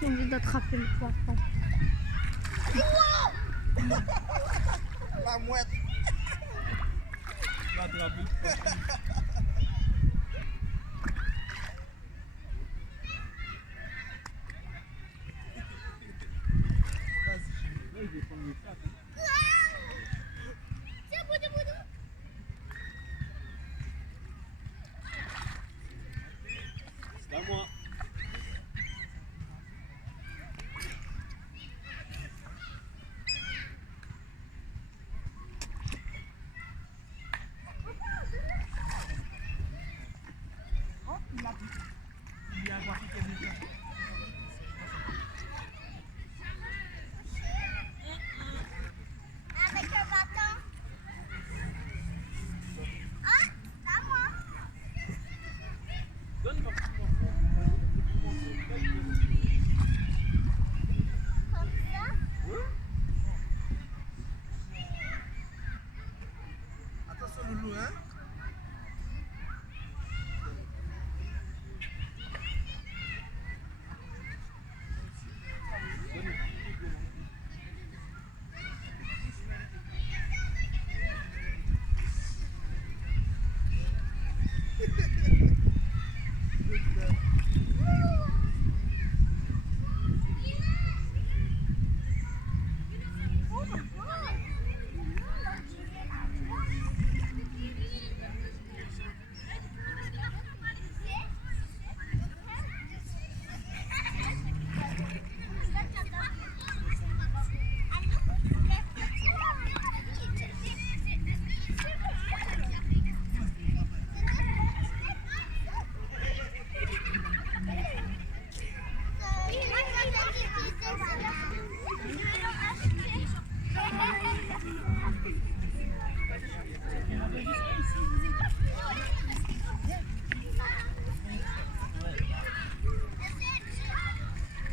J'ai envie d'attraper le poisson. La mouette. L'attraper. Vas-y, je vais prendre le sac. C'est à moi. Il y a un bois qui est venu. Avec un bâton. Ah, c'est à moi. Donne-moi. Comme ça. Attention, Loulou, hein.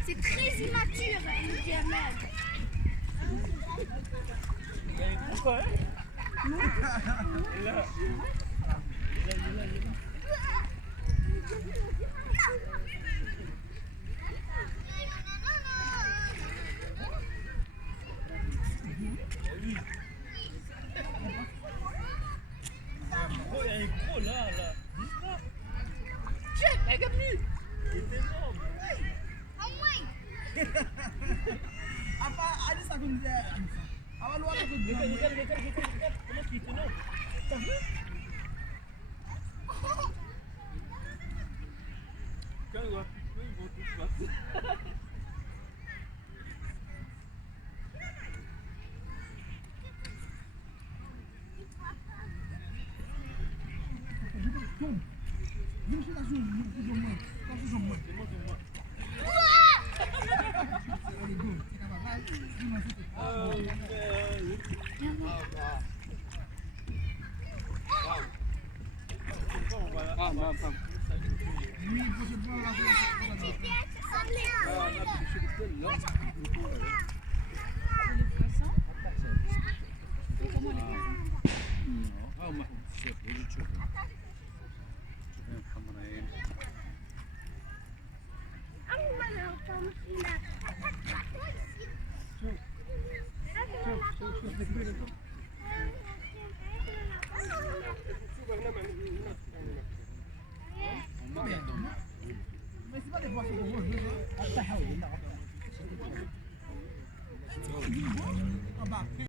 C'est très immature, le diamètre. Pourquoi, hein? Là. Oh, il y a un gros là. Tiens, regarde lui. Il est énorme. En moins. Apa, ada satu dia. Awal luar aku dia. Regarde. Comment il est énorme. T'as vu? Quand il va piquer, ils vont tous partir. Dia mesti tak zoom, zoom. Tak zoom. C'est moi. Very good. Kita bakal ini masuk. Lui, il faut se prendre la Mais c'est pas des poissons qu'on mange, hein.